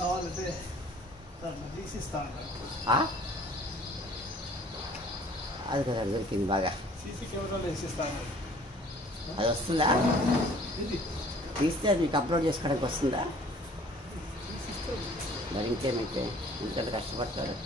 కావాలంటే తీసిస్తా ఉంటాను. అది కదా దొరికింది బాగా. సీసీ కెమెరాలో వేసిస్తాను. అది వస్తుందా? తీస్తే అది మీకు అప్లోడ్ చేసుకోవడానికి వస్తుందా? మరి ఇంకేమైతే ఎందుకంటే కష్టపడతారు.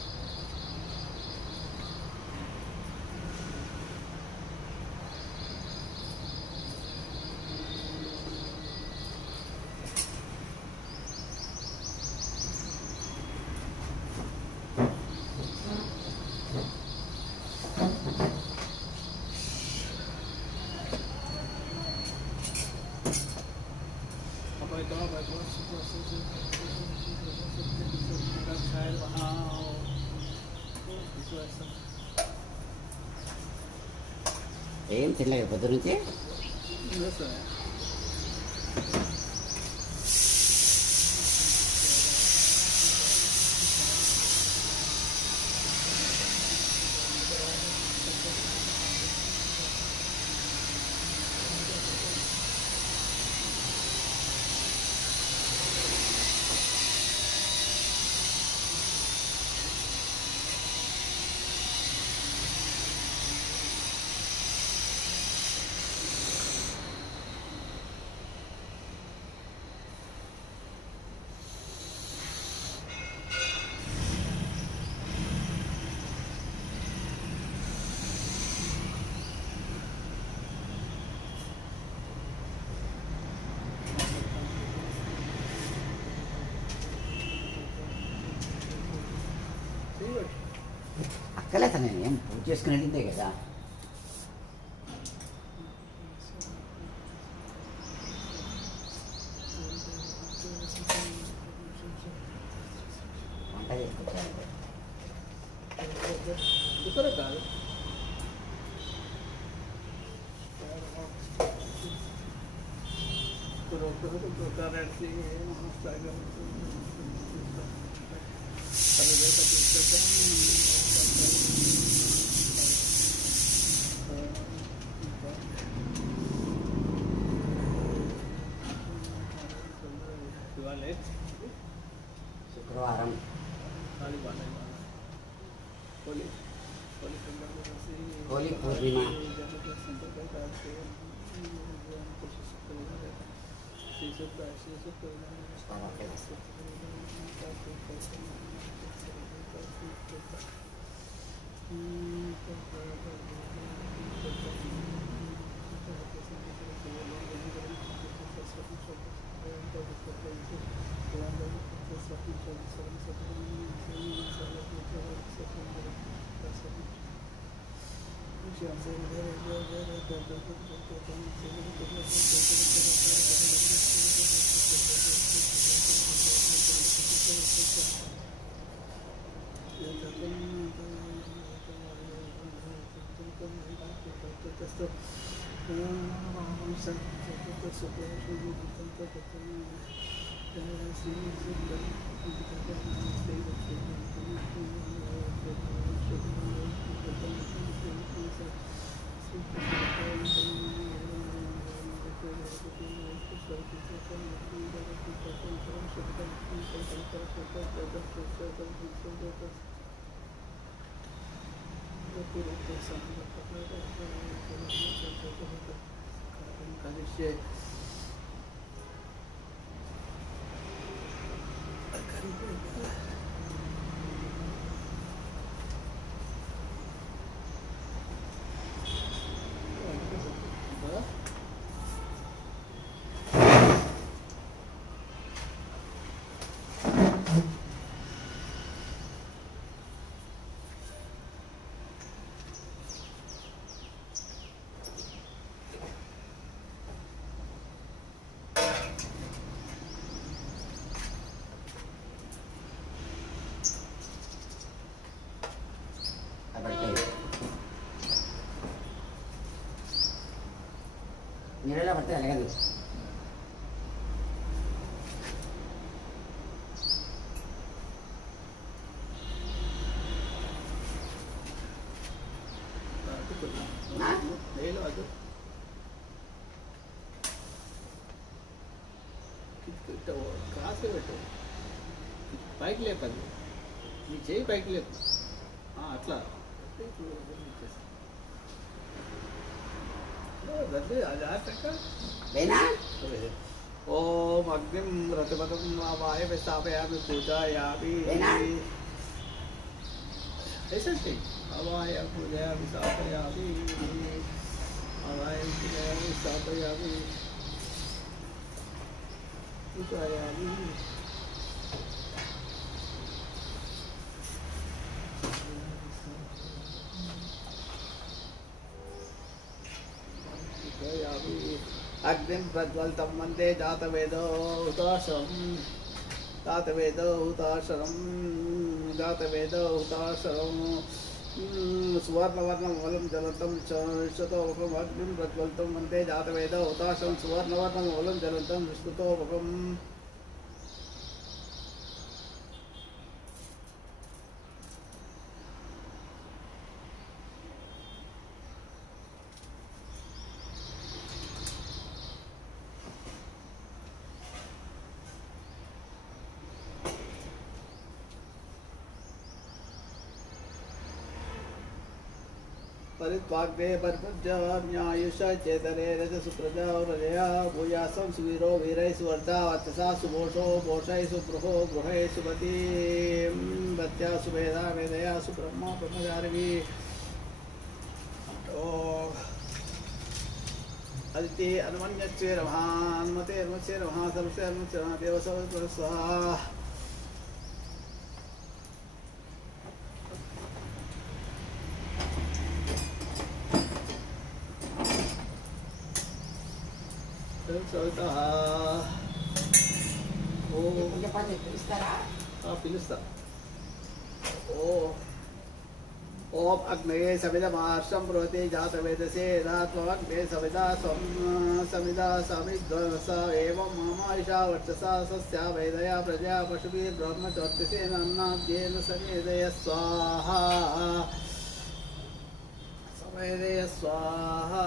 ఏం తినలేదు పొద్దు నుంచి. అక్కలేత నేను ఏం పూజ చేసుకుని వెళ్ళిందే కదా. వంట చేసుకొచ్చాను. శుక్రవారం హోలీ పూర్ణిమ. నీళ్ళలో పడితే అలగదు. పైకి లేపండి మీ చేయి పైకి లేపు అట్లా అది ఆటక ఓం అగ్నిం రథపదం వాయ స్థాపయామి పూజాయామి ऐसा ठीक हवाय पूजयामि स्थापयामि हवाय पूजयामि स्थापयामि पूजयामि अग्निं प्रज्वलितं वन्दे जातवेदो हुताशरं जातवेदो हुताशरं जातवेदो हुताशरं सुवर्णवर्णमूलं ज्वलन्तं विश्रुतोपकम् अग्निं प्रज्वलितं वन्दे जातवेदो हुताशरं सुवर्णवर्णमूलं ज्वलन्तं विश्रुतोपकम् परित्वाग्ने परपुज्यायुषा चेतने रजसुप्रजा रजया भूयासं सुवीरो वीरैः सुवर्धा वर्चसा सुभोषो भोषैः सुबृहो बृहैः सुमती भत्या सुवेदा वेदया सुब्रह्मा ब्रह्मचारिणी अदिति अनुमन्यस्वे नमः हनुमते हनुमत्से नमः सर्वस्य हनुमत्से नमः देवसवस्वः स्वाहा पिलुस्ता ओम अग्नये सविदमार्षं ब्रूते जातवेदसे धात्वग्ने सविदा स्वं समिदा समिद्वस एवं मामायिषा वर्चसा सस्या वेदया प्रजा पशुभिर्ब्रह्मचर्चसेन अन्नाद्येन समेदय स्वाहा वेदय स्वाहा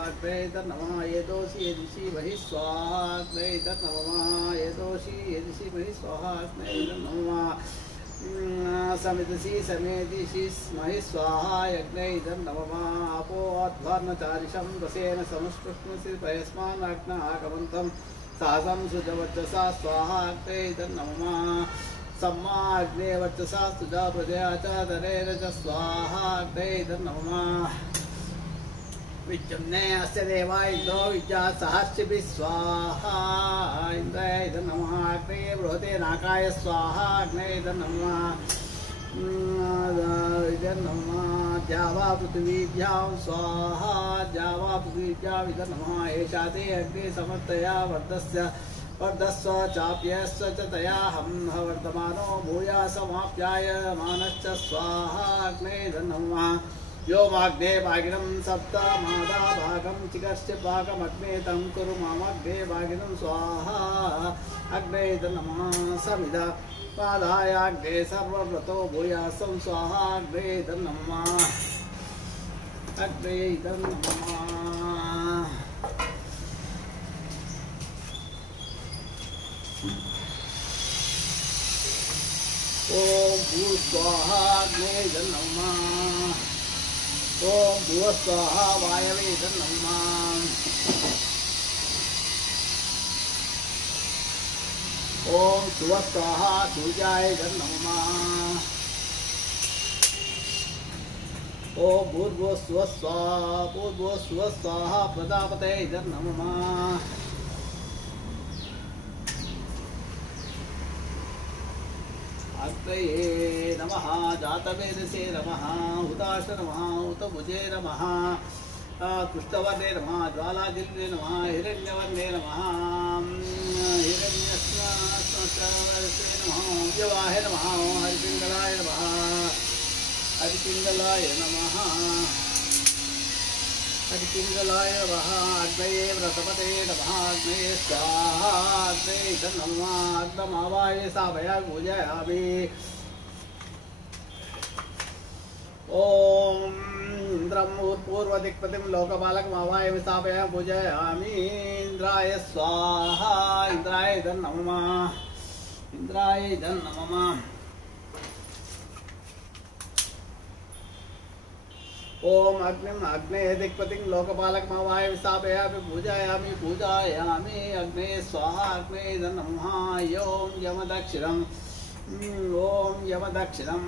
अग्नेत नमः यदोषि यदिषि महि स्वाहा अग्नेत नमः यदोषि यदिषि महि स्वाहा अग्नेत नमः समिदसि समेदिषि महि स्वाहा अग्नेत नमः आपो अध्वर्णचारिषं रसेन समुष्पृष्णसि पयस्मान् अग्न आगमन्तं साहसं सुजवच्चसा स्वाहा अग्नेत नमः सम्मा अग्ने वर्चसा सुजा प्रजया च दरेण च स्वाहा अग्नेत नमः विद्युम्ने अस्य देवा इन्द्रो विद्या सहस्रभिः स्वाहा इन्द्राय नमः अग्ने बृहते नाकाय स्वाहा अग्नेत नमः द्यावा पृथिवीभ्यां स्वाहा द्यावा पृथिवीभ्यां नमः एषा ते अग्ने समर्थया वर्धस्य वर्धस्व चाप्यस्व च तया हम वर्धमानो भूया समाप्याय मानश्च स्वाहा अग्नेत नमः व्योमाग्ने भागिनं सप्त मादा भागं चिकस्य भागमग्ने तं कुरु मामग्ने भागिनं स्वाहा अग्नेत नमः समिदा पादायाग्ने सर्वव्रतो भूयासं स्वाहा अग्नेत नमः अग्नेत नमः ओम भूस्वाहा अग्नेत नमः ओम भुवस्वाहा वायवे नमः ओम सुवस्वाहा सूर्याय नमः ओम भूर्भुवस्वस्वाहा प्रजापतये नमः अग्नये नमः जातवेदसे नमः हुताश नमः हुतभुजे नमः कृष्णवर्णे नमः ज्वालाजिल्वे नमः हिरण्यवर्णे नमः हिरण्यस्नावर्णे नमः व्यवाहे नमः हरिपिङ्गलाय नमः हरिपिङ्गलाय नमः हरिपिङ्गलाय नमः अग्नये व्रतपते नमः अग्नये स्वाहा अग्नये नमः अग्नमावाय स्थापयामि पूजयामि ओम इंद्रं पूर्वदिक्पतिं लोकपालकमावाय स्थापयामि पूजयामि इंद्राय स्वाहा इंद्राय नमः इंद्राय इदं नमः। ओम अग्निम अग्ने दिक्पतिं लोकपालकमवाय विस्थापयामि पूजायामि पूजायामि अग्ने स्वाहा अग्ने इदं नमः। ओम यमदक्षिणम् ओम यमदक्षिणम्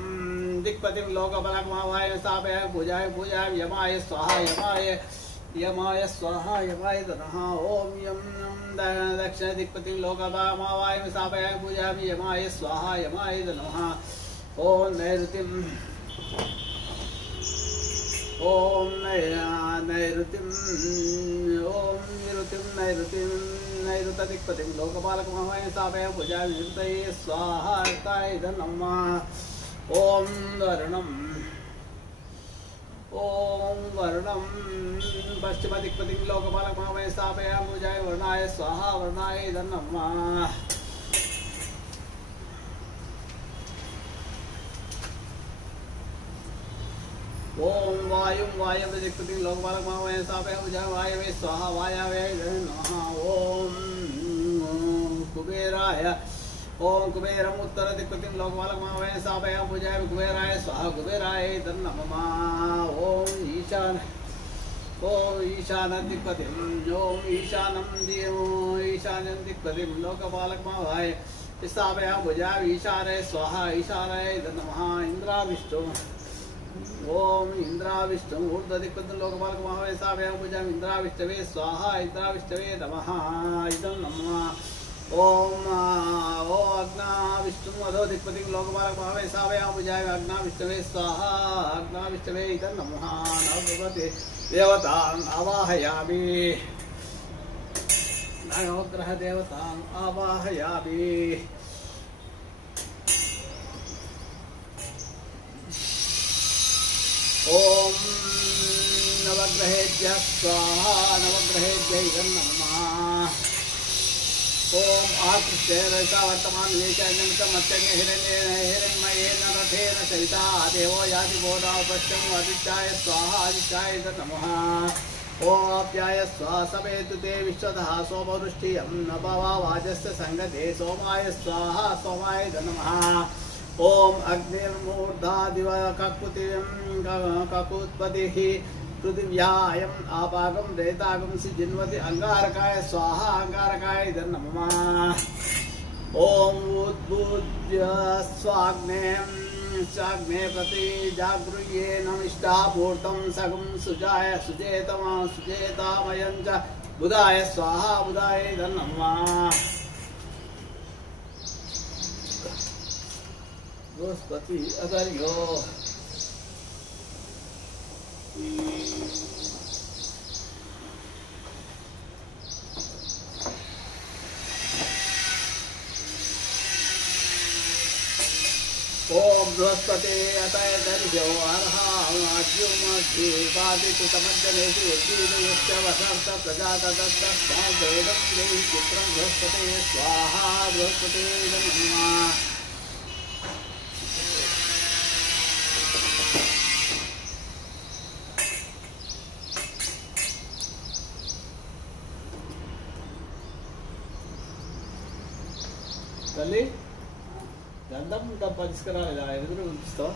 दिक्पतिं लोकपालकमवाय विस्थापयामि पूजायामि पूजायामि यमाय स्वाहा यमाय स्वाहा यमाय नमः। ओम यम दक्षिण दिक्पतिं लोकपालकमवाय विस्थापयामि पूजायामि यमाय स्वाहा यमाय नमः। ओम नैऋतिं ओम नैऋतिं ओम नैऋत दिक्पतिं लोकपालकमवाय स्थापयामि पूजायामि नैऋतये स्वाहा इदं नमः। ओम वर्णं पश्चिम दिक्पतिं लोकपालकमवाय स्थापयामि पूजायामि वर्णाय स्वाहा वर्णाय इदं नमः। ओम वायुं दिक्पतिं लोकपालकमवाय स्थापयामि पूजायामि वायवे स्वाहा वायवे नमः। ओम कुबेराय ओम कुबेरम् उत्तर दिक्पतिं लोकपालकमवाय स्थापयामि पूजायामि कुबेराय स्वाहा कुबेराय नमः। ओम ईशान दिक्पतिं ओम ईशान्यं दिक्पतिं लोकपालकमवाय स्थापयामि पूजायामि ईशानाय स्वाहा ईशानाय नमः। इंद्राविष्टु ओम इंद्राविष्टु ऊर्ध्वदिक्पतिं लोकपालकमवाय स्थापयामि पूजायामि इंद्राविष्टवे स्वाहा इंद्राविष्टवे नमः इदं नमः। ओम अग्नाविष्टुं अधोदिक्पतिं लोकपालकमवाय स्थापयामि पूजायामि अग्नाविष्टवे स्वाहा अग्नाविष्टवे इदं नमः। नवग्रह देवतान् आवाहयामि नवग्रह देवतान् आवाहयामि। ओम नवग्रहेभ्यः स्वाहा नवग्रहेभ्य इदं नमः। ओम आकृष्य रहिता वर्तमान वेचान्यमितमत्यग्ने हिरण्मयेन रथेन सहिता देवो याति बोधा पश्यम् आदित्याय स्वाहा आदित्याय इदं नमः। ओमाप्याय स्वाहा समेतु ते विश्वतः सोमवृष्टियं नभवा वाजस्य संगते सोमाय स्वाहा सोमाय इदं नमः। ओम अग्निर्मूर्धा दिव ककुत्पतिः पृथिव्यायम् आपागं रेतागं सिजिन्वति अंगारकाय स्वाहा अंगारकाय इदं नमः। ओम उद्बुद्ध्य स्वाग्ने प्रति जागृह्येन इष्टापूर्तं सगं सुजेतामयं च बुधाय स्वाहा बुधाय इदं नमः। बृहस्पति अगर्यो ओम बृहस्पति अतयदर्यो अर्हाद्युमद्वीपादितमज्जनेषु यज्ञीलयुश्च वसर्त प्रजातदत्तस्माद्वेदं श्री चित्रं बृहस्पते स्वाहा बृहस्पते नमः। తల్లి గంధం పరిష్కరాలు ఇలా ఎదురు ఉంచుతావు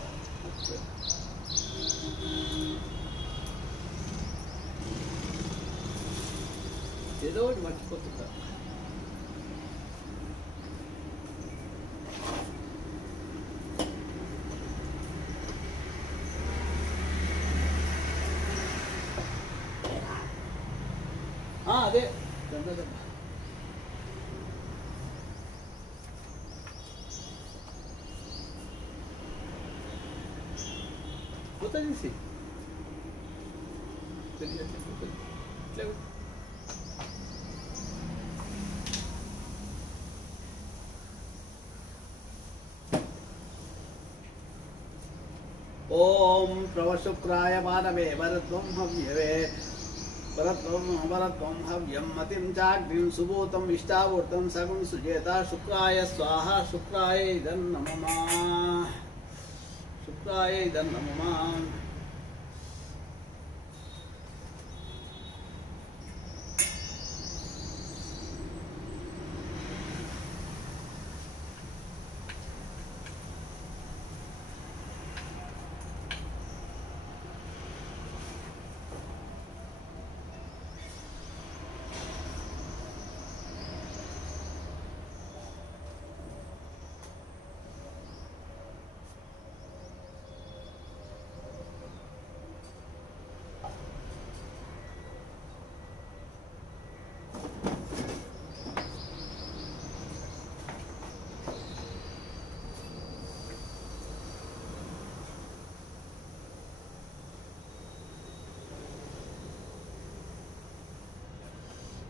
ఏదో ఒకటి మర్చిపోతుంటా. అదే గంధ Puta de si. ओम प्रवशुक्राय मानवे वरत्वं हव्यवे वरत्वं हव्यं मतिं चाग्निं सुभूतं इष्टावूर्तं सगुं सुजेता शुक्राय स्वाहा शुक्राय इदं नमः शुक्राय इदं नमः।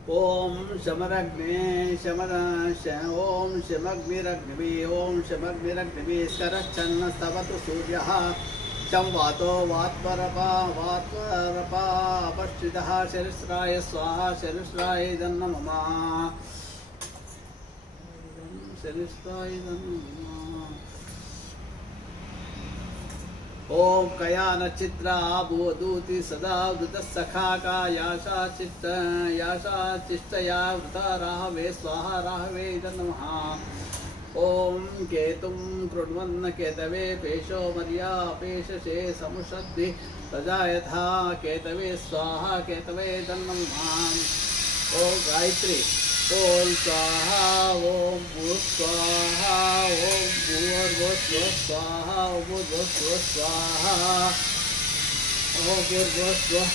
ओम शमरग्ने शमर ओम शमग्निरग्निभि ओम शमग्निरग्निभि स्करच्छन्न स्तवतु सूर्यः शं वातो वात्वरपा अपश्चितः शरिस्राय स्वाहा शरिस्राय नमः शरिस्राय नमः। ओम कयान चित्रा भूदूति सदा वृतसखा का याशा चिष्टया वृता राहवे स्वाहा राहवे नमः। ओम केतुं कृण्वन्न केतवे पेशो मर्या पेशसे समुषद्धि प्रजायथा केतवे स्वाहा केतवे नमः। ओम गायत्री ओम स्वाहा ओम भूस्वाहा ओम भूर्भुवस्सुवः स्वाहा ओम भूर्भुवस्सुवः स्वाहा ओम भूर्भुवस्सुवः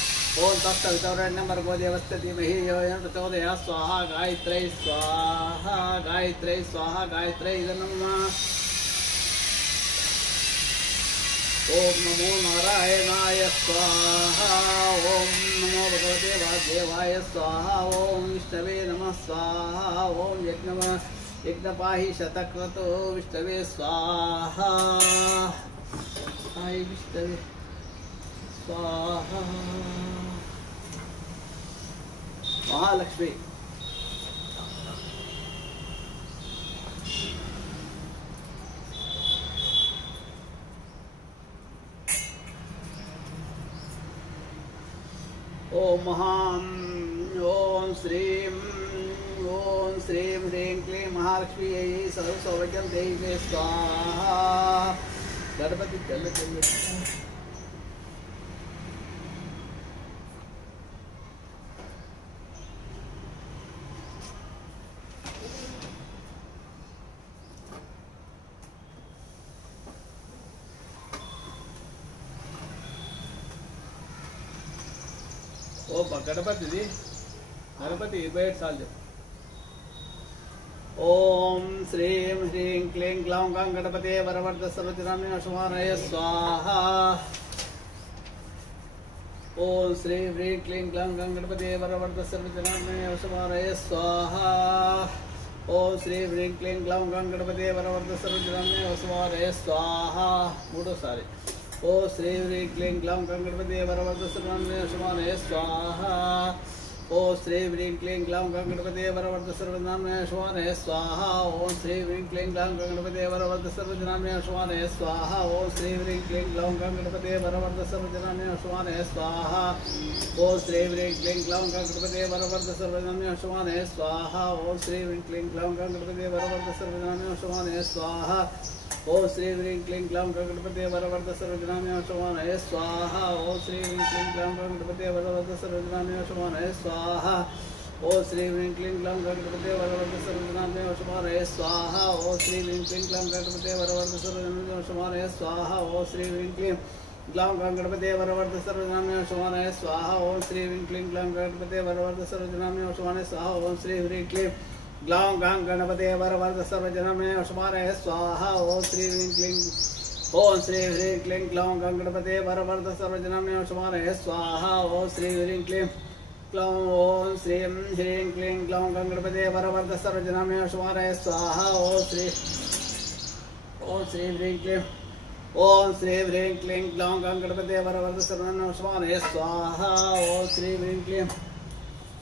ओम तत्सवितुर्वरेण्यं भर्गो देवस्य धीमहि यो न प्रचोदयात् स्वाहा गायत्र्यै स्वाहा गायत्र्यै स्वाहा गायत्र्यै नमः। ओम नमो नारायणाय स्वाहा ओम नमो भगवते वासुदेवाय स्वाहा ओम विष्णवे नमः स्वाहा ओम यज्ञपाहि शतक्रतो विष्णवे स्वाहा हाय विष्णवे स्वाहा। महालक्ष्मी ओम महां ओम श्रीं ह्रीं क्लीं महालक्ष्मी सर्वसौभाग्यं देहि स्वाहा। गणपति चल ओ गणपति दी गणपति 25 साल जो। ओम श्रीं ह्रीं क्लीं ग्लौं गं गणपते वरवर्ध सर्वजनाम्ने अशुमानय स्वाहा। ओम श्रीं ह्रीं क्लीं ग्लौं गं गणपते वरवर्ध सर्वजनाम्ने अशुमानय स्वाहा। ओम श्रीं ह्रीं क्लीं ग्लौं गं गणपते वरवर्ध सर्वजनाम्ने अशुमानय स्वाहा। मूडो सारे ओ श्री ह्रीं क्लीं ग्लौं गं गणपते वरवर्ध सर्वजनाम्ने अशुमानय स्वाहा। ओ श्री ह्रीं क्लीं ग्लौं गं गणपते वरवर्ध सर्वजनाम्ने अशुमानय स्वाहा। ओम श्री ह्रीं क्लीं ग्लौं गं गणपते वरवर्ध सर्वजनाम्ने अशुमानय स्वाहा। ओम श्री ह्रीं क्लीं ग्लौं गं गणपते वरवर्ध सर्वजनाम्ने अशुमानय स्वाहा। ओ श्री ह्रीं क्लीं ग्लौं गं गणपते वरवर्ध सर्वजनाम्ने अशुमानय स्वाहा। ओम श्री ह्रीं क्लीं ग्लौं गं गणपते वरवर्ध सर्वजनाम्ने अशुमानय स्वाहा। ओ श्री ह्रीं क्लीं ग्लौं गं गणपते वरवर्ध सर्वजनाम्ने अशुमानय स्वाहा। ओ श्री ह्रीं क्लीं ग्लौं गं गणपते वरवर्ध सर्वजनाम्ने अशुमानय स्वाहा। ओ श्री ह्रीं क्लीं ग्लौं गं गणपते वरवर्ध सर्वजनाम्ने अशुमानय स्वाहा। ओ श्री ह्रीं क्लीं ग्लौं गं गणपते वरवर्ध सर्वजनाम्ने अशुमानय स्वाहा। ओ श्री ह्रीं क्लीं ग्लौं गं गणपते वरवर्ध सर्वजनाम्ने अशुमानय स्वाहा। ओ श्री ह्रीं क्लीं ग्लौं गणपते वरवर्ध सर्वजनाम्ने अशुमानय स्वाहा। ओ श्री ह्रीं क्लीं ग्लौं गं गणपते वरवर्ध सर्वजनाम्ने अशुमानय स्वाहा। ओ श्री ह्रीं क्लीं ओम श्री ह्रीं क्लीं ग्लौं गं गणपते वरवर्ध सर्वजनाम्ने अशुमानय स्वाहा। ओ श्री ह्रीं क्लीं ग्लौं ओम श्रीं ह्रीं क्लीं ग्लौं गं गणपते वरवर्ध सर्वजनाम्ने अशुमानय स्वाहा। ओ श्री ह्रीं क्लीं ओम श्री ह्रीं क्लीं ग्लौं गं गणपते वरवर्ध सर्वजनाम्ने अशुमानय स्वाहा। ओ श्री ह्रीं क्लीं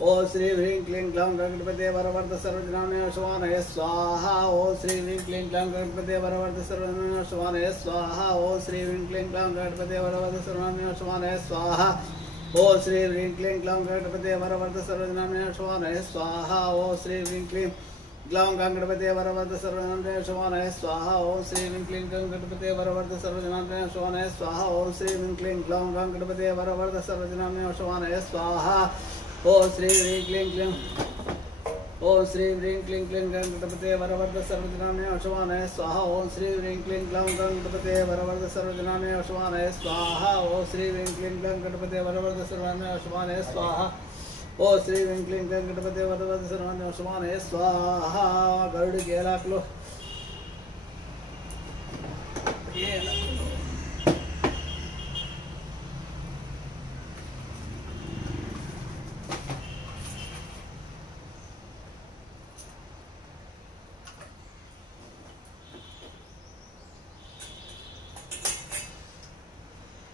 ओ श्री ह्रीं क्लीं ग्लौं गं गणपते वरवर्ध सर्वजनाम्ने अशुमानय स्वाहा। ओ श्री ह्रीं क्लीं ग्लौं गणपते वरवर्ध सर्वजनाम्ने अशुमानय स्वाहा। ओ श्री ह्रीं क्लीं ग्लौं गणपते वरवर्ध सर्वजनाम्ने अशुमानय स्वाहा। ओ श्री ह्रीं क्लीं ग्लौं गणपते वरवर्ध सर्वजनाम्ने अशुमानय स्वाहा। ओ श्री ह्रीं क्लीं ग्लौं गं गणपते वरवर्ध सर्वजनाम्ने अशुमानय स्वाहा। ओ श्री ह्रीं क्लीं ग्लौं गणपते वरवर्ध सर्वजनाम्ने अशुमानय स्वाहा। ओ श्री ह्रीं क्लीं ग्लौं गं गणपते वरवर्ध सर्वजनाम्ने अशुमानय स्वाहा। ओ श्री ह्रीं क्लीं ग्लौं ओम श्री ह्रीं क्लीं ग्लौं गणपते वरवर्ध सर्वजनाम्ने अशुमानय स्वाहा। ओम श्री ह्रीं क्लीं ग्लौं गणपते वरवर्ध सर्वजनाम्ने अशुमानय स्वाहा। ओम श्री ह्रीं क्लीं ग्लौं गणपते वरवर्ध सर्वजनाम्ने अशुमानय स्वाहा। ओ श्री ह्रीं क्लीं ग्लौं गणपते वरवर्ध सर्वजनाम्ने अशुमानय स्वाहा। गरुड़ गेलाक्लो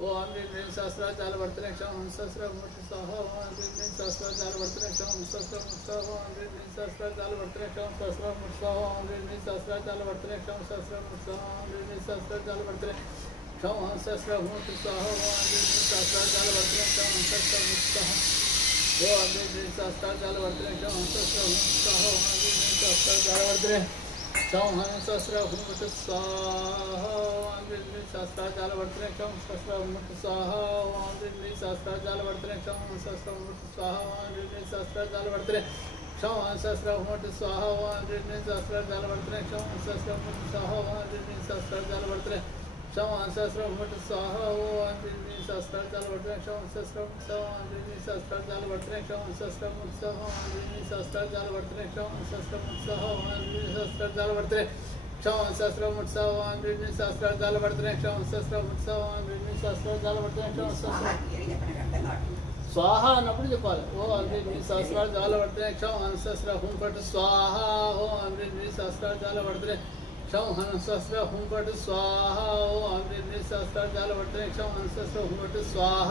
ఓం శ్రీ సహస్రాచాల వర్తనే క్షమ సహస్రమూర్తి స్వాహ ఓం శ్రీ సహస్రాచాల వర్తనే క్షమ సహస్రమూర్తి స్వాహ ఓం శ్రీ సహస్రాచాల వర్తనే క్షమ సహస్రమూర్తి స్వాహ ఓం శ్రీ సహస్రాచాల వర్తనే క్షమ సహస్రమూర్తి స్వాహ ఓం శ్రీ సహస్రాచాల వర్తనే క్షమ సహస్రమూర్తి స్వాహ ఓం శ్రీ సహస్రాచాల వర్తనే క్షమ సహస్రమూర్తి స్వాహ ఓం శ్రీ సహస్రాచాల వర్తనే క్షమ సహస్రమూర్తి స్వాహ ఓం శ్రీ సహస్రాచాల వర్తనే సహస్రమూర్తి స్వాహ ఓం శ్రీ సహస్రాచాల వర్తనే క్షమ సహస్రమూర్తి స్వాహ ఓం శ్రీ సహస్రాచాల వర్తనే క్షమ సహస్రమూర్తి స్వాహ ఓం శ్రీ సహస్రాచాల వర్తనే క్షమ సహస్రమూర్తి స్వాహ ఓం శ్రీ సహస్రాచాల వర్తనే క్షమ సహస్రమూర్తి స్వాహ ఓం శ్రీ సహస్రాచాల వర్తనే క్షమ సహస్రమూర్తి స్వాహ ఓం శ్రీ సహస్రాచాల వర్తనే క్షమ సహస్రమూర్తి స్వాహ ఓం శ్రీ సహస్రాచాల వర్తనే క్షమ సహస్రమూర్తి స్వాహ ఓం శ్రీ సహస్రాచాల వర్తనే క్షమ సహస్రమూర్తి స్వాహ ఓం శ్రీ సహస్రాచాల వర్తనే క్షమ సహస్రమూర్తి స్వాహ ఓం శ్రీ సహస్రాచాల వర్తనే క్షమ సహస్రమూర్తి స్వాహ ఓం శ్రీ సహస్రాచాల వర్తనే క్షమ స్వాహ అన్నప్పుడు చెప్పాలి ఓం శ్రీ సహస్రాచాల వర్తనే క్షమ సహస్ర హుంపట్ స్వాహ ఓం శ్రీ సహస్రాచాల వర్తనే క్షమ సహస్ర హుంపట్ స్వాహ ఓం శ్రీ సహస్రాచాల వర్తనే క్షమ సహస్ర హుంపట్ స్వాహ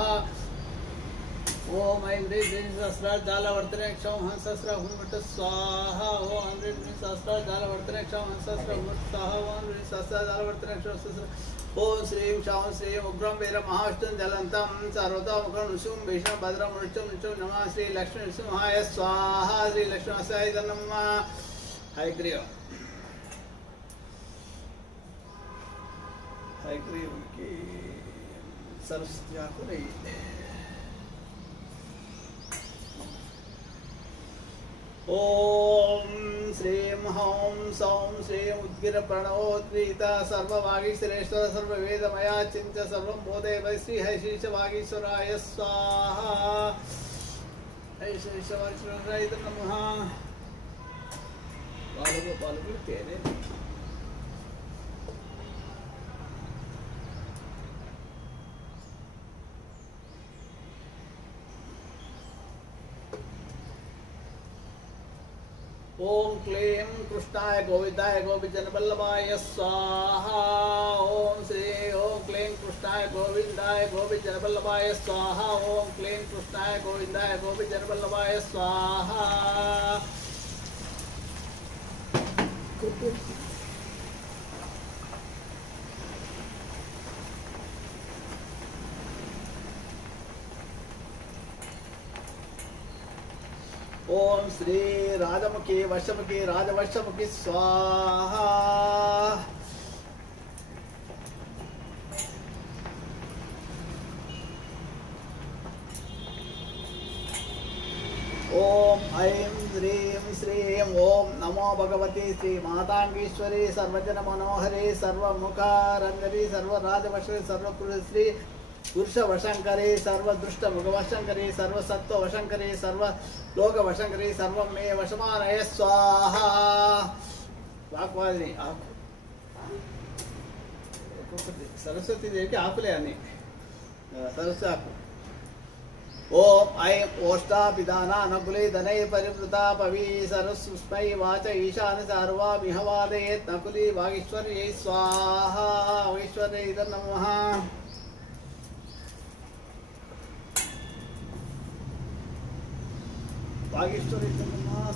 ఓం ఐం శ్రీ సహస్రాచాల వర్తనే క్షమ సహస్ర హుంపట్ స్వాహ ఓం శ్రీ సహస్రాచాల వర్తనే క్షమ సహస్ర హుంపట్ స్వాహ ఓం శ్రీ సహస్రాచాల వర్తనే క్షమ సహస్ర ఓం శ్రీం క్షమ శ్రీం ఉగ్రం వీర మహావిష్ణుం జలంతం సర్వతోముఖం నృశుం భీషణం భద్రం నృత్యం నృత్యం నమ శ్రీ లక్ష్మీ నృసింహాయ స్వాహ శ్రీ లక్ష్మీసాయ నమ హైగ్రీవం హైగ్రీవునికి సరస్వతి ఆకు నెయ్యి ఓం శ్రీం హౌం సౌం శ్రీం ఉద్గిర ప్రణవోద్గీత సర్వవాగీశ్వరేశ్వర సర్వవేదమయా చింత సర్వం బోధే వై శ్రీ హైశీష వాగీశ్వరాయ స్వాహ హైశీష వాగీశ్వరాయ నమః బాలుగు తేనే ఓం క్లీం కృష్ణాయ గోవిందాయ గోపిజనవల్లభాయ స్వాహ ఓం శ్రీ ఓం క్లీం కృష్ణాయ గోవిందాయ గోపిజనవల్లభాయ స్వాహ ఓం క్లీం కృష్ణాయ గోవిందాయ గోపిజనవల్లభాయ స్వాహ ఓం శ్రీ రాజముఖి వశముఖి రాజవశముఖి స్వాహ ఓం ఐం హ్రీం శ్రీం ఓం నమో భగవతి శ్రీ మాతాంగీశ్వరి సర్వజన మనోహరి సర్వముఖారంగరి సర్వరాజవశరి సర్వపురుశ్రీ పురుష వశంకరి సర్వదృష్ట ముఖవశంకరి సర్వసత్వ వశంకరి సర్వలోక వశంకరి సర్వం మే వశమానయ స్వాహ వాక్వాదిని ఆకు సరస్వతీదేవికి ఆకులే అన్ని సరస్వతి ఆకు ఓం ఐం ఓష్టాపిదాన నకులే ధనై పరివృతా పవి సరస్సుస్మై వాచ ఈశాన సర్వామిహవాదయేత్ నకులి వాగీశ్వర్యై స్వాహ వాగీశ్వర్యై నమః वागीश्वरी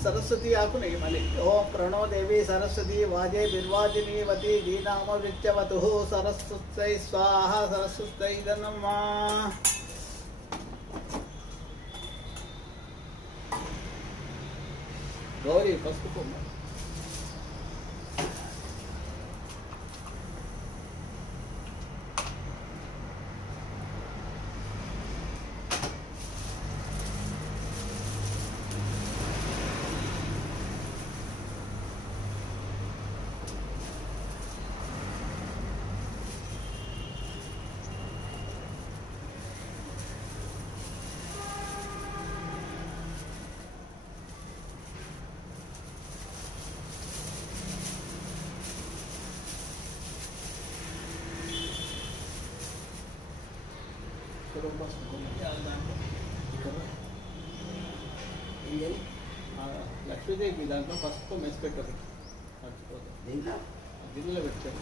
सरस्वती आकुने मलि ओम प्रणो देवी सरस्वती वाजे बिर्वाजिनीवती दीनामवृत्यवतुः सरस्वत्यै स्वाहा सरस्वत्यै नमः गौरी पसुको లక్ష్మీదేవికి దాంట్లో పసుపు మెస్ పెట్టరు మర్చిపోతాం గిన్నెలో పెట్టారు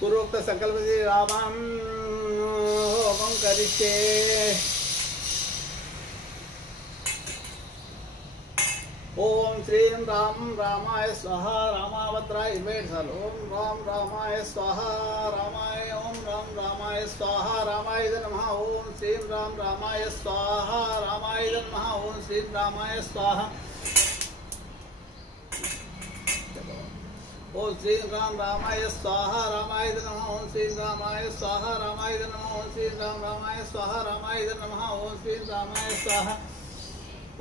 पूर्वोक्त संकल्प रामं होमं करिष्ये। ओम श्रीं राम रामाय स्वाहा रामावत्राय इमेड्सल ओम राम रामाय स्वाहा रामाय ओम राम रामाय स्वाहा रामाय नमः ओम श्रीं राम रामाय स्वाहा रामाय नमः ओम श्रीं रामाय स्वाहा ओम श्रीं राम रामाय स्वाहा रामाय नमः ओम श्रीं रामाय स्वाहा रामाय नमः ओम श्रीं राम रामाय स्वाहा रामाय नमः ओम श्रीं रामाय स्वाहा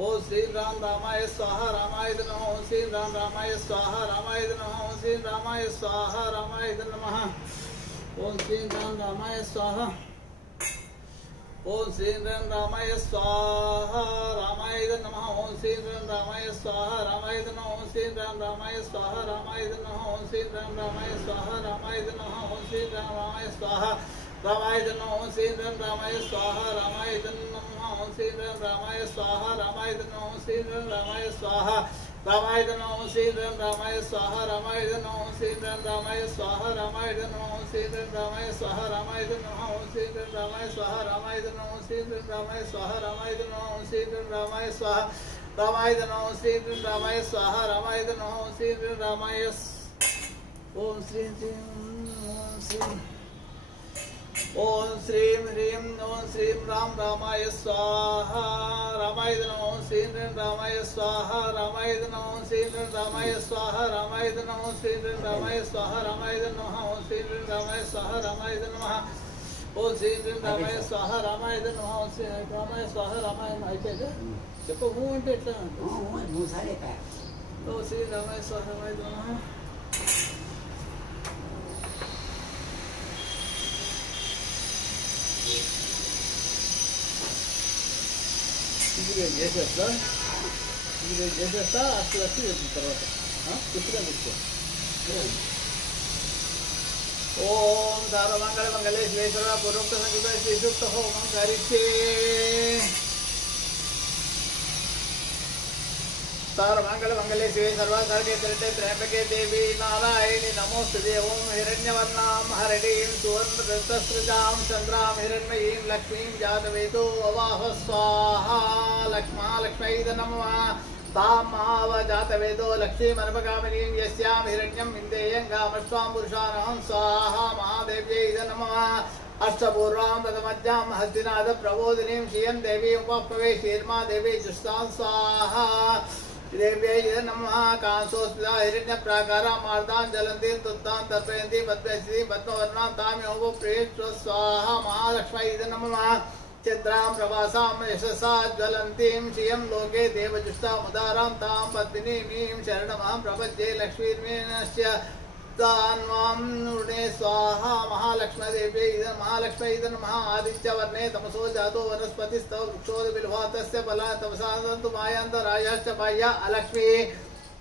ओम श्री राम रामाय स्वाहा रामाय नमः ओम श्री राम रामाय स्वाहा रामाय नमः ओम श्री रामाय स्वाहा रामाय नमः ओम श्री राम रामाय स्वाहा ओम श्री राम रामाय स्वाहा रामाय नमः ओम श्री राम रामाय स्वाहा रामाय नमः ओम श्री राम रामाय स्वाहा रामाय नमः ओम श्री राम रामाय स्वाहा रामाय नमः ओम श्री राम रामाय स्वाहा रामाय नमः ओम श्री राम रामाय स्वाहा रामाय नमः ओम श्री राम रामाय स्वाहा रामाय नमः ओम श्री राम रामाय स्वाहा रामाय नमः ओम श्री राम रामाय स्वाहा रामाय नमः ओम श्री राम रामाय स्वाहा रामाय नमः ओम श्री राम रामाय स्वाहा रामाय नमः ओम श्री राम रामाय स्वाहा रामाय नमः ओम श्री राम रामाय स्वाहा रामाय नमः ओम श्री राम रामाय स्वाहा रामाय नमः ओम श्री राम रामाय स्वाहा रामाय नमः ओम श्री राम रामाय ओम श्री ओम श्रीं ह्रीं ओम श्रीं राम रामाय स्वाहा रामाय नमः ओम श्रीं रामाय स्वाहा रामाय नमः ओम श्रीं रामाय स्वाहा रामाय नमः ओम श्रीं रामाय स्वाहा रामाय नमः ओम श्रीं रामाय स्वाहा रामाय नमः ओम श्रीं रामाय स्वाहा रामाय नमः ओम श्रीं रामाय स्वाहा रामाय అయిపోయింది చెప్పు హూ అంటే ఎట్లా మూసారే కా ఓం శ్రీ రామాయ స్వాహా రామాయ నమః ఇది చేసేస్తా అసలు వచ్చి తర్వాత పుస్తకం తీసుకో ఓం సర్వమంగళ మంగళే శ్రీశ్వర పూర్వోక్త సంకల్ప శ్రీసూక్త హోమం కరిష్యే सर्वमंगल मंगले शिवे सर्वकार्ये त्रिटे त्र्यंबके देवी नारायणी नमोस्तुते ओम हिरण्यवर्णां हरिणीं सुवर्णदत्तसृजां चन्द्रां हिरण्मयीं लक्ष्मीं जातवेदो अवाह स्वाहा लक्ष्मै नमः तामाव जातवेदो लक्ष्मीमनपगामिनीं यस्यां हिरण्यं विन्देयं गामस्वां पुरुषाणां स्वाहा महादेव्यै नमः अष्टपूर्वां प्रथमज्ञां हस्तिनाथ प्रबोधिनीं श्रियं देवीं उपप्लवे शीर्मा देवी जुष्टां स्वाहा देव्यै नमः कांसोस्मिता हिरण्यप्राकारां मार्दां ज्वलन्तीं तुत्तां तर्पयन्तीं पद्मश्रीं पद्मवर्णां ताम्योः प्रेष्ठ स्वाहा महालक्ष्मै नमः चित्रां प्रवासां यशसा ज्वलन्तीं श्रियं लोके देवजुष्टामुदारां तां पद्मिनीं शरणमहं प्रपद्ये लक्ष्मीर्मीनस्य तान्वां स्वाहा महालक्ष्मीदेव्यै महालक्ष्मै नमः आदित्यवर्णे तमसो जातो वनस्पतिस्तव वृक्षोद्बिल्वातस्य फला तपसा सन्तु मायान्तरायाश्च बाह्या अलक्ष्मी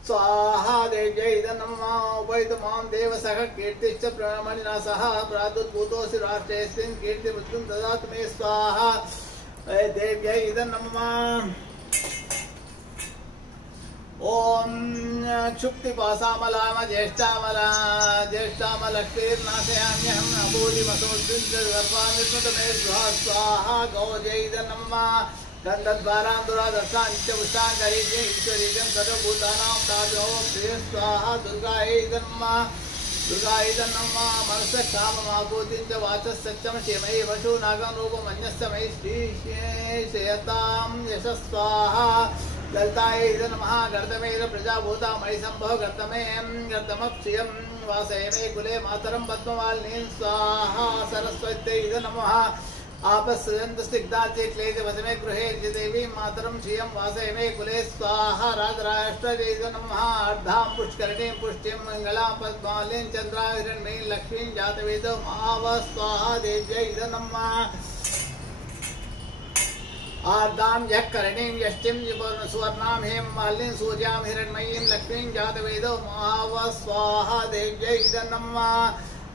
स्वाहा देव्यै नमः उपैतु मां देवसः कीर्तिश्च ब्रह्मणिना सह प्रादुर्भूतोऽसि राष्ट्रेऽस्मिन् कीर्तिमृत्युं ददातु मे स्वाहा देव्यै नमः ओम क्षुप्तिपासामलाम ज्येष्ठामलक्ष्मीर्नाशयाम्यहं अबोधिमसोद्विन्दर्वान्विष्णुतमे स्वाहा गौर्यै नमः गन्धद्वारां दुरादर्शां नित्यपुष्टां करीजे ईश्वरीजं सर्वभूतानां ताभ्यो प्रिय स्वाहा दुर्गायै नमः दुर्गायै नमः मनसः काममाभूतिं च वाचः सत्यं क्षेमयै वशो नागं रूपमन्यस्य मयि श्रीशयतां यशः स्वाहा गल्तायै नमः गर्दमेन प्रजाभूता मयि सम्भव गर्दमक्षियं वासये मे कुले मातरं पद्ममालिनीं स्वाहा सरस्वत्यै नमः आपस्सृजन्तस्निग्धाद्ये क्लेशवशमे गृहे देवीं मातरं श्रियं वासये मे कुले स्वाहा राजराष्ट्रयै नमः अर्धां पुष्करणीं पुष्टिं मङ्गलां पद्ममालिनीं चन्द्रां हिरण्मयीं लक्ष्मीं जातवेदो महाव स्वाहा देव्यै नमः आर्दां यः करणीं यष्टिं सुवर्णां हेम मालिनीं सूर्यां हिरण्मयीं लक्ष्मीं जातवेदो महाव स्वाहा देव्यै नमः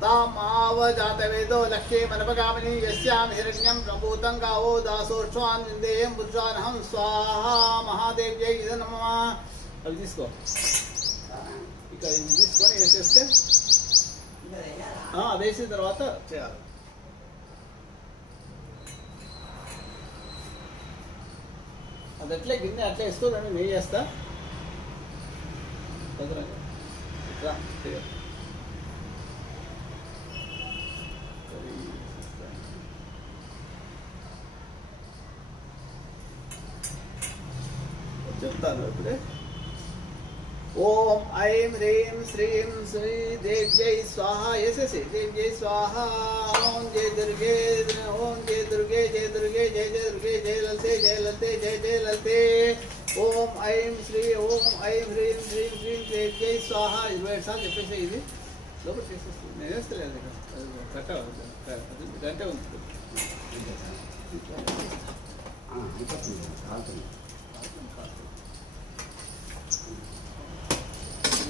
तामाव जातवेदो लक्ष्मीमनपगामिनीं यस्यां हिरण्यं प्रभूतं गावो दासोऽश्वान् विन्देयं पुरुषानहं स्वाहा महादेव्यै नमः అవి తీసుకో ఇక్కడ ఇది తీసుకొని వేసేస్తే వేసిన తర్వాత చేయాలి. అది అట్లే గిన్నె అట్లా వేసుకోదండి, నెయ్యి వేస్తా భద్రంగా రా చేయాలి. చెప్తాను ఇప్పుడే. ఓం ఐం హ్రీం శ్రీం శ్రీ దేవ్యై స్వాహ. వేసేసి దేవ్యై స్వాహ. ఓం జయ దుర్గే, ఓం జయ దుర్గే, జయ దుర్గే, జయ జయ దుర్గే, జయ లలితే, జయ లలితే, జయ జయ లలితే. ఓం ఐం శ్రీ, ఓం ఐం హ్రీం శ్రీం శ్రీం దేవ్యై స్వాహ. 27 సార్లు చెప్పేసి ఇది లోపల చేసేస్తుంది. నేను వేస్తలేదు కట్ట గంటే ఉంది.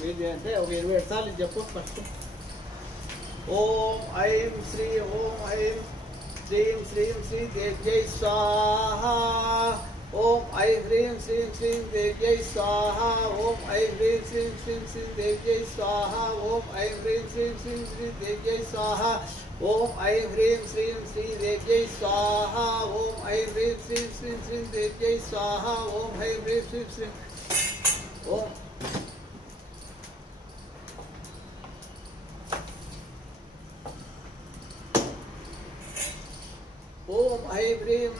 ఏంటి అంటే ఒక 27 సార్లు చెప్పు ఫస్ట్. ఓం ఐం శ్రీ, ఓం ఐం శ్రీం శ్రీం శ్రీ దేవ్యై స్వాహ. ఓం ఐం హ్రీం శ్రీం శ్రీం దేవ్యై స్వాహ. ఓం ఐం హ్రీం శ్రీం శ్రీం శ్రీ దేవ్యై స్వాహ. ఓం ఐం హ్రీం శ్రీం శ్రీం శ్రీ దేవ్యై స్వాహ. ఓం ఐం హ్రీం శ్రీం శ్రీ దేవ్యై స్వాహ. ఓం ఐం హ్రీం శ్రీం శ్రీం శ్రీ దేవ్యై స్వాహ. ఓం ఐం హ్రీం శ్రీం శ్రీం ఓం ఓం ఐం హ్రీం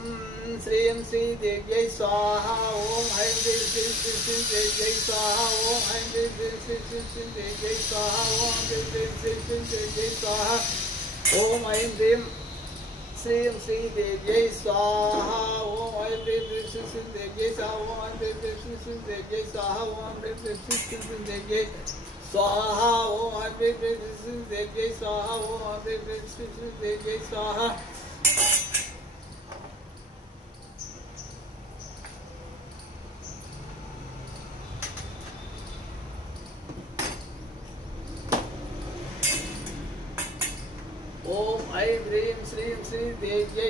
శ్రీం శ్రీ దేవ్యై స్వాహ. ఓం ఐం హ్రీం శ్రీం శ్రీ శ్రీ దేవ్యై స్వాహ. ఓం ఐం హ్రీం శ్రీం శ్రీ శ్రీ శ్రీ దేవ్యై స్వాహ. ఓం ఐం హ్రీం శ్రీం శ్రీ దేవ్యై స్వాహ. ఓం ఐం హ్రీం శ్రీం శ్రీ దేవ్యై స్వాహ. ఓం ఐం హ్రీం శ్రీ శ్రీ దేవ్యై స్వాహ. ఓం ఐం హ్రీం శ్రీ శ్రీ దేవ్యై స్వాహ. ఓం ఐం హ్రీం శ్రీ శ్రీ దేవ్యై స్వాహ. ఓం ఐం హ్రీం శ్రీ దేవ్యై స్వాహ. ఓం ఐం హ్రీం శ్రీ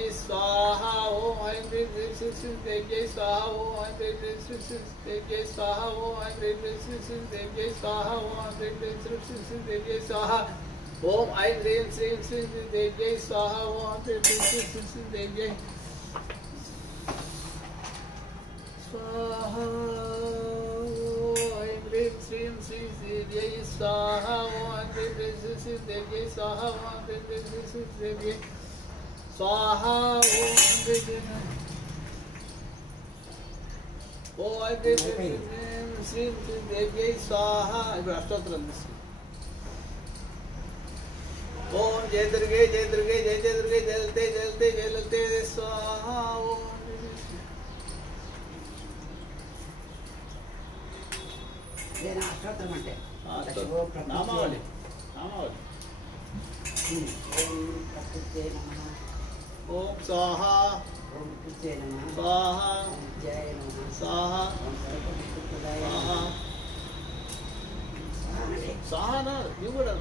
దేవ్యై స్వాహ. ఓం ఐం హ్రీం శ్రీం శ్రీ దేవ్యై స్వాహ. ఓం ఐం హ్రీం శ్రీ శ్రీ దేవ్యై స్వాహ. ఓం ఐం హ్రీం శ్రీ శ్రీ దేవ్యై స్వాహ. ఓం ఐం హ్రీం శ్రీ శ్రీ దేవ్యై స్వాహ. ఓం ఐం హ్రీం శ్రీ శ్రీ దేవ్యై స్వాహ. ఓం ఐం హ్రీం శ్రీం శ్రీ దేవ్యై స్వాహ. ఓం ఐం హ్రీం శ్రీ శ్రీ దేవ్యై స్వాహ. ఐం హ్రీం శ్రీం శ్రీ దేవ్యై స్వాహ. ఓం ఐం హ్రీం శ్రీ శ్రీ దేవ్యై స్వాహ. ఓం ఐం హ్రీం శ్రీ శ్రీ దేవ్యై స్వాహ. ఓం ఐం హ్రీం శ్రీం శ్రీ దేవ్యై స్వాహ. ఇప్పుడు అష్టోత్తరం తీసుకుంటాం. ఓం జయ దుర్గే, జయ దుర్గే, జయ జయ దుర్గే, జయ లలితే, జయ లలితే, జయ లలితే స్వాహ. ఓం అష్టోత్తరం అంటే నామావళి. నామావళి. ఓం ప్రకృతే నమః. ఓం స్వాహ. ఓం కృతే నమః. స్వాహ. ఓం విద్యాయ నమః. స్వాహ. ఓం సర్వపుత్రదాయ స్వాహ. నమః. స్వాహ ఇవి కూడా.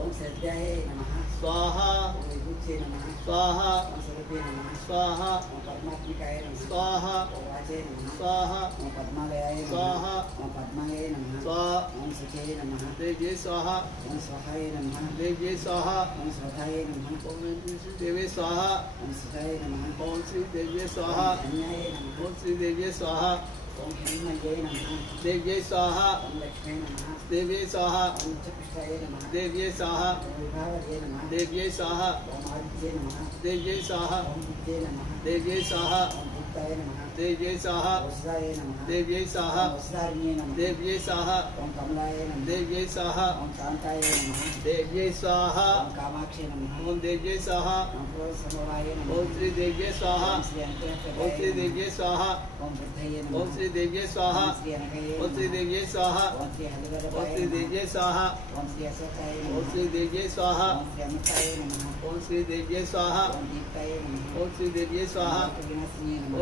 ఓం శ్రద్ధాయ నమః. స్వాహ. ఓం విభూతే నమః. స్వాహ. ఓం సర్వే నమః. స్వాహ. ఓం పద్మాత్మికాయ నమః. స్వాహ. ఓం వాచే నమః. స్వాహ. ఓం పద్మాలయాయ నమః. స్వాహ. ఓం పద్మాయ నమః. స్వాహ. ఓం శుచే నమః. దేవ్యై స్వాహ. ఓం స్వహాయ నమః. దేవ్యై స్వాహ. ఓం స్వధాయ నమః. ఓం శ్రీ దేవ్యై స్వాహ. ఓం సుధాయ నమః. ఓం శ్రీ దేవ్యై స్వాహ. ధన్యాయ నమః. ఓం శ్రీ దేవ్యై స్వాహ. ఓం హిమయ్యే నమః. దేవ్యై స్వాహ. ఓం లక్ష్మీ నమః. దేవ్యై స్వాహ. ఓం ఉచ్చపుష్టాయ నమః. దేవ్యై స్వాహ. ఓం విభావదే నమః. దేవ్యై స్వాహ. ఓం ఆదిత్యే నమః. దేవ్యై స్వాహ. ఓం బుద్ధే నమః. దేవ్యై స్వాహ. ఓం బుద్ధాయ నమః. దేవ్యై స్వాహ. ఓం వసుధాయ నమః. దేవ్యై స్వాహ. ఓం వసుధారిణ్యే నమః. దేవ్యై స్వాహ. ఓం కమలాయ నమః. దేవ్యై స్వాహ. ఓం కాంతాయ నమః. దేవ్యై స్వాహ. ఓం కామాక్షి నమః. ఓం దేవ్యై స్వాహ. ఓం క్రోధసమవాయ నమః. ఓం శ్రీ దేవ్యై స్వాహ. ఓం శ్రీ అనుగ్రహప్రదాయ ఓం శ్రీ నమః. దేవ్యై స్వాహ. ఓం బుద్ధయ్యే నమః. ఓం శ్రీ దేవ్యై స్వాహ. ఓం శ్రీ అనఘయే ఓం శ్రీ నమః. దేవ్యై స్వాహ. ఓం శ్రీ ఓం హరివరదాయ శ్రీ నమః. దేవ్యై స్వాహ. ఓం శ్రీ అశోకాయ ఓం నమః. శ్రీ దేవ్యై స్వాహ. ఓం శ్రీ అమృతాయ నమః. ఓం శ్రీ దేవ్యై స్వాహ. ఓం దీప్తాయ నమః. ఓం శ్రీ దేవ్యై స్వాహ. ఓం వినాశిన్యే నమః.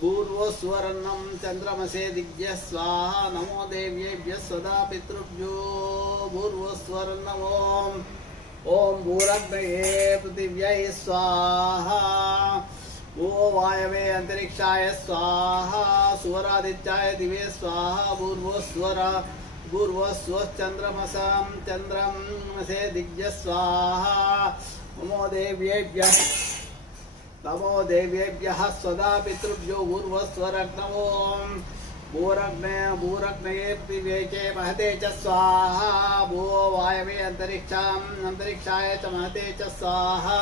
भूर्वस्वरन्नं चन्द्रमसे दिग्भ्यः स्वाहा नमो देव्येभ्यः सदा पितृभ्यो भूर्वस्वरन्नमो ॐ भूरग्नये पृथिव्यै स्वाहा ओ वायवे अंतरिक्षाय स्वाहा सुवरादित्याय दिवे स्वाहा भूर्वस्वश्चन्द्रमसां चन्द्रमसे दिग्भ्यः स्वाहा नमो देव्येभ्यः सदा पितृभ्यो भूर्वस्वरग्नवो भूरग्नये पृथिव्यै च महते च स्वाहा भू वायवे अंतरिक्षाय च महते च स्वाहा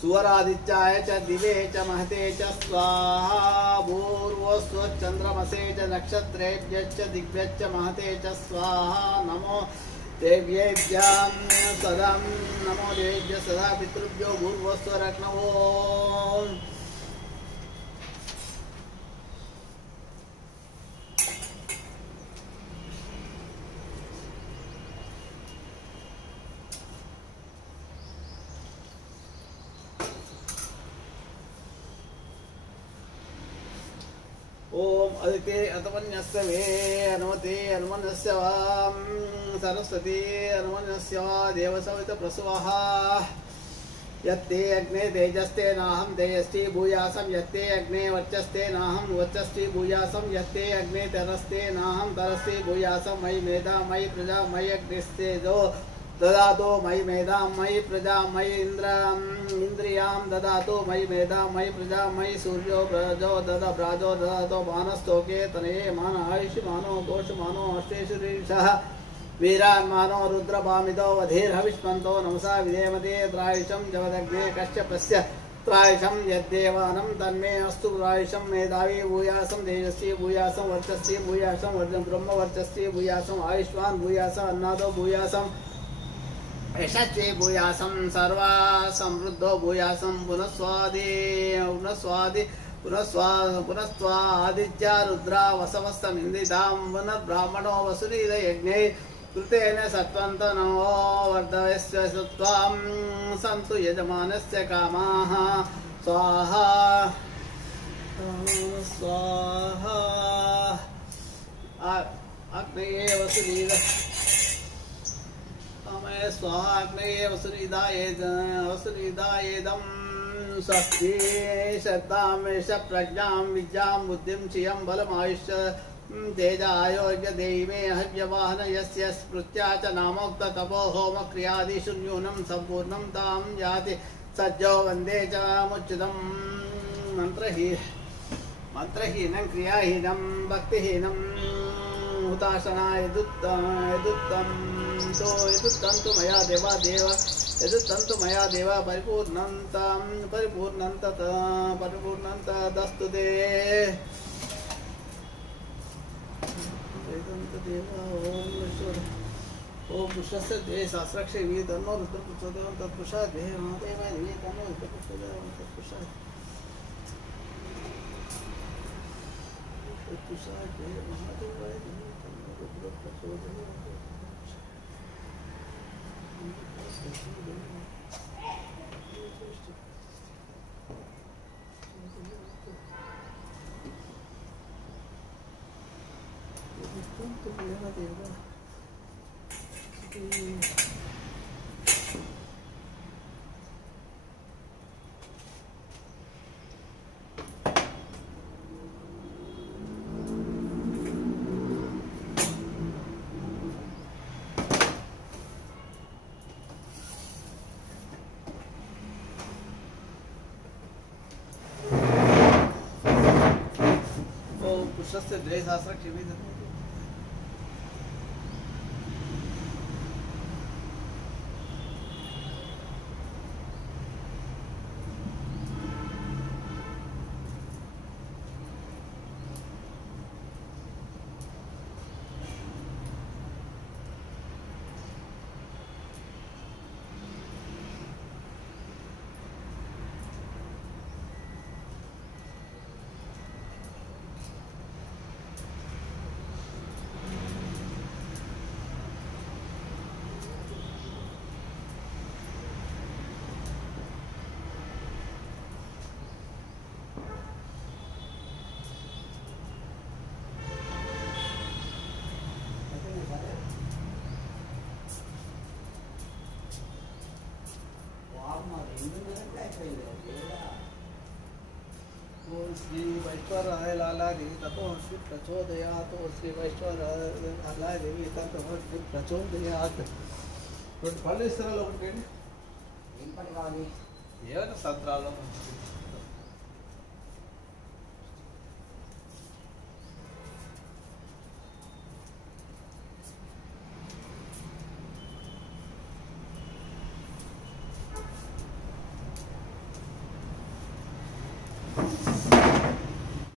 सुवरादित्याय च दिवे च महते च स्वाहा भूर्वस्वश्चन्द्रमसे च नक्षत्रेभ्यश्च दिग्भ्यश्च महते च स्वाहा नमो देव्येभ्यः सदा पितृभ्यो भूर्वस्वरग्नवो ओम अदिते अतमन्यस्य वे अनुमते अनुमन्यस्य वां सरस्वती अनुमन्यस्य वा देवसवित प्रसवः यत्ते अग्ने तेजस्ते नाहं तेजस्वी भूयासं यत्ते अग्ने वर्चस्ते नाहं वर्चस्वी भूयासं यत्ते अग्ने तरस्ते नाहं तरस्वी भूयासं मयि मेधा मयि प्रजा मयि अग्निस्तेजो ददातो मयि मेधा मयि प्रजा मयि इंद्रियां ददातो मयि मेधा मयि प्रजा मयि सूर्यो प्रजो प्राजो ददातो मानस्तोके तनये मान आयुषि मानो घोष मानो अष्टेशुरीषः वीरान् मानो रुद्रभामितो वधीर्हविष्मन्तो नमसा विधेमते त्रायुषं जवदग्ने कश्यपस्य त्रायुषं यद्देवानं तन्मे अस्तु त्रायुषं मेधावी भूयासं तेजस्वी भूयासं वर्चस्वी भूयासं ब्रह्मवर्चस्वी भूयासं आयुष्मान् भूयासं अन्नादो भूयासं यशस्वी भूयासं सर्वा समृद्धो भूयासं पुनस्वादित्या रुद्रा वसवस्तमिन्दितां पुनर्ब्राह्मणो वसुरीद यज्ञे कृतेन सत्वन्तनो वर्धयस्य सत्त्वां सन्तु यजमानस्य कामाः स्वाहा स्वाहा अग्नये वसुरीद स्वाग्नये वसुरीदायेदं स्वस्ति श्रद्धां प्रज्ञां विद्यां बुद्धिं चियं बलमायुष्य तेजायोग्य देवे हव्यवाहन यस्य स्मृत्या च नामोक्त तपो होम क्रियादिषु न्यूनं सम्पूर्णं तां याति सज्जो वन्दे च मुच्युतं मंत्रहीनं क्रियाहीनं भक्तिहीनं हुताशना यदुत्तन्तु मया देवा यदुत्तन्तु मया देवा परिपूर्णन्तदस्तु ते ओम पुरुषस्य देह सहस्राक्षे वी तन्नो रुद्रपुत्रदेवं तत्पुरुषा देह महादेवाय वी तन्नो रुद्रपुत्रदेवं तत्पुरुषा देह महादेवाय वी तन्नो रुद्रपुत्रदेवं पुरुषस्य द्वे सहस्राक्षे वी ఓం శ్రీ వైశ్వరాయ లాలాదేవి తపోశ్రీ ప్రచోదయాత్. ఓం శ్రీ వైశ్వరాయ లాలాదేవి తపోశ్రీ ప్రచోదయాత్. రెండు పళ్ళు ఇస్తారా ఒకటి ఏం పని కావాలి? ఏమైనా సంత్రాలు